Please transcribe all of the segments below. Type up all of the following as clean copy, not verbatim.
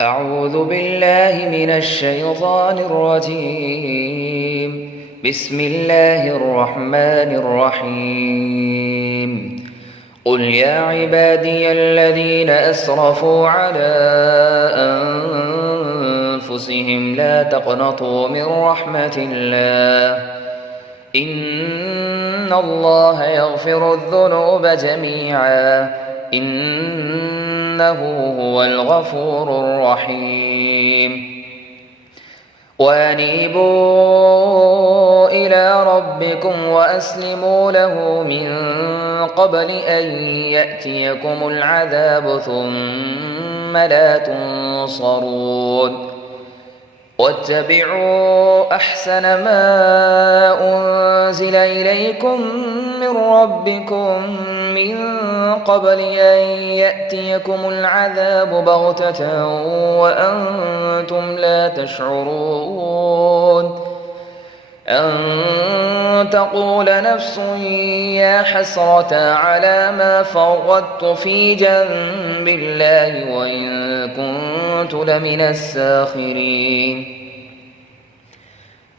أعوذ بالله من الشيطان الرجيم. بسم الله الرحمن الرحيم. قل يا عبادي الذين أسرفوا على أنفسهم لا تقنطوا من رحمة الله إن الله يغفر الذنوب جميعا إنه هو الغفور الرحيم. وأنيبوا إلى ربكم وأسلموا له من قبل أن يأتيكم العذاب ثم لا تنصرون. واتبعوا أحسن ما أنزل إليكم من ربكم من قبل أن يأتيكم العذاب بغتة وأنتم لا تشعرون. أن تقول نفس يا حسرة على ما فرطت في جنب الله وإن كنت لمن الساخرين.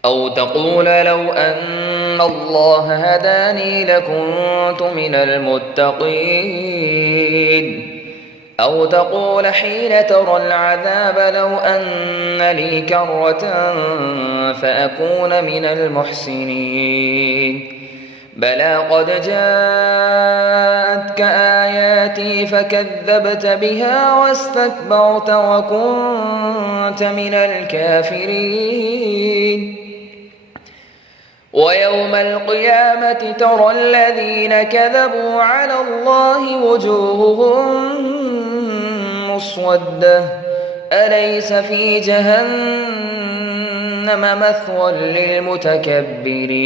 أو تقول لو أن الله هداني لكنت من المتقين. أو تقول حين ترى العذاب لو أن لي كرة فأكون من المحسنين. بلى قد جاءتك آياتي فكذبت بها واستكبرت وكنت من الكافرين. ويوم القيامة ترى الذين كذبوا على الله وجوههم مسودة أليس في جهنم مثوى للمتكبرين.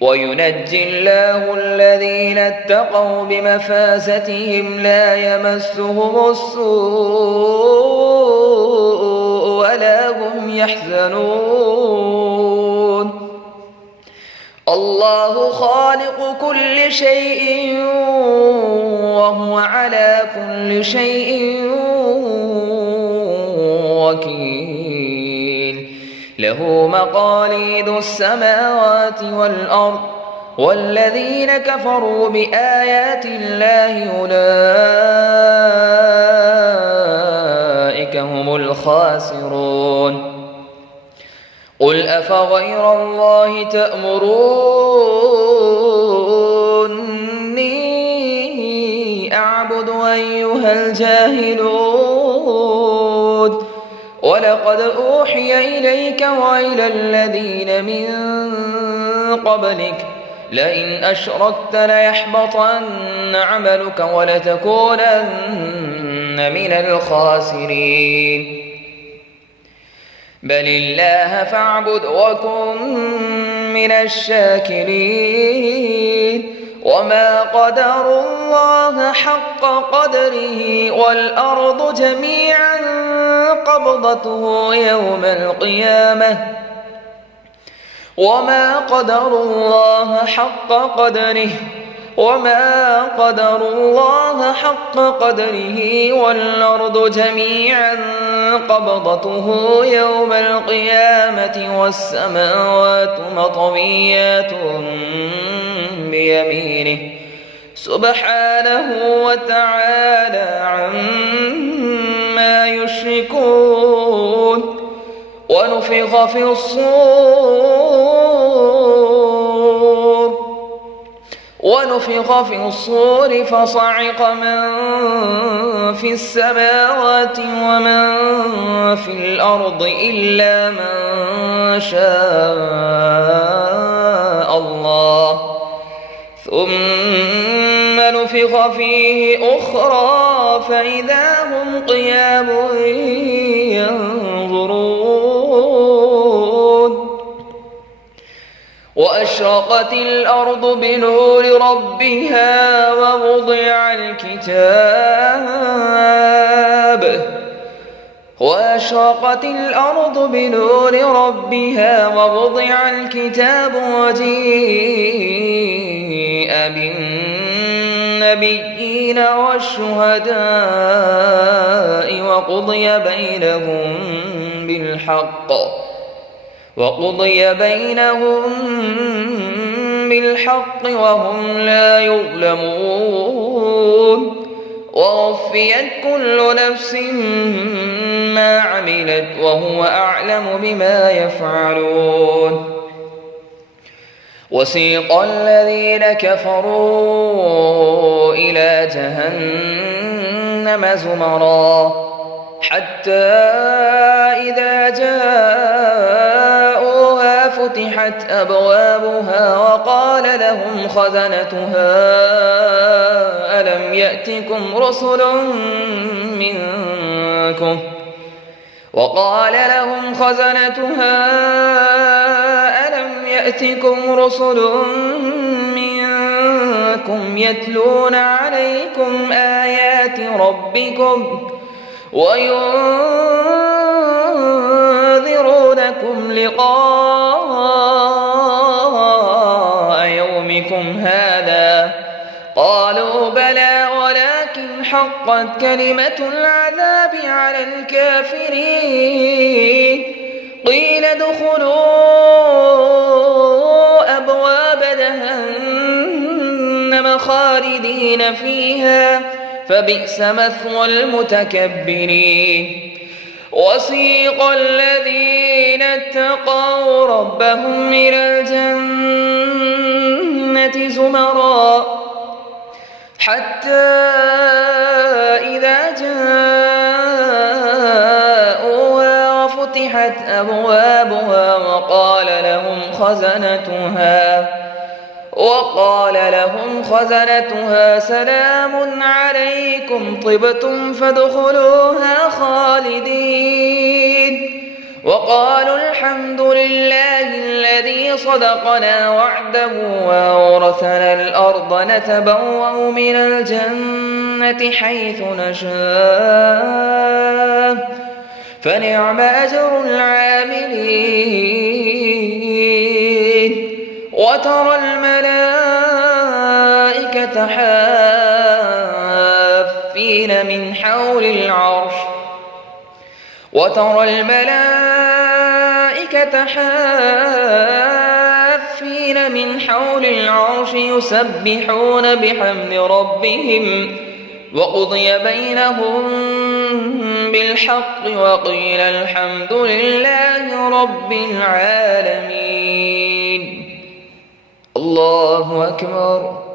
وينجي الله الذين اتقوا بمفازتهم لا يمسهم السوء ولا هم يحزنون. الله خالق كل شيء وهو على كل شيء وكيل. له مقاليد السماوات والأرض والذين كفروا بآيات الله أولئك هم الخاسرون. قل أفغير الله تأمروني أعبد أيها الجاهلون. ولقد أوحي إليك وإلى الذين من قبلك لئن أشركت ليحبطن عملك ولتكونن من الخاسرين. بل الله فاعبد وكن من الشاكرين. وما قدروا الله حق قدره والأرض جميعا قبضته يوم القيامة وما قدروا الله حق قدره والأرض جميعا قبضته يوم القيامة والسماوات مطويات بيمينه سبحانه وتعالى عما يشركون. ونفخ في الصور فصعق من في السماوات ومن في الأرض إلا من شاء الله ثم نفخ فيه أخرى فإذا هم قيام ينظرون. وأشرقت الأرض بنور ربها ووضع الكتاب وجيء بالنبيين والشهداء وقضي بينهم بالحق وهم لا يظلمون ووفيت كل نفس ما عملت وهو أعلم بما يفعلون وسيق الذين كفروا إلى جهنم زمرا حتى إذا جاءوها فتحت أبوابها وقال لهم خزنتها ألم يأتكم رسل منكم يتلون عليكم آيات ربكم وينذرونكم لقاء يومكم هذا قالوا بلى ولكن حقت كلمة العذاب على الكافرين قيل ادخلوا أبواب جهنم خالدين فيها فبئس مثوى المتكبرين وسيق الذين اتقوا ربهم إلى الجنة زمرا حتى إذا جاءوها وفتحت أبوابها وقال لهم خزنتها سلام عليكم طبتم فادخلوها خالدين وقالوا الحمد لله الذي صدقنا وعده وأورثنا الأرض نتبوأ من الجنة حيث نشاء فنعم أجر العاملين وترى الملائكة حافين من حول العرش يسبحون بحمد ربهم وقضي بينهم بالحق وقيل الحمد لله رب العالمين الله أكبر.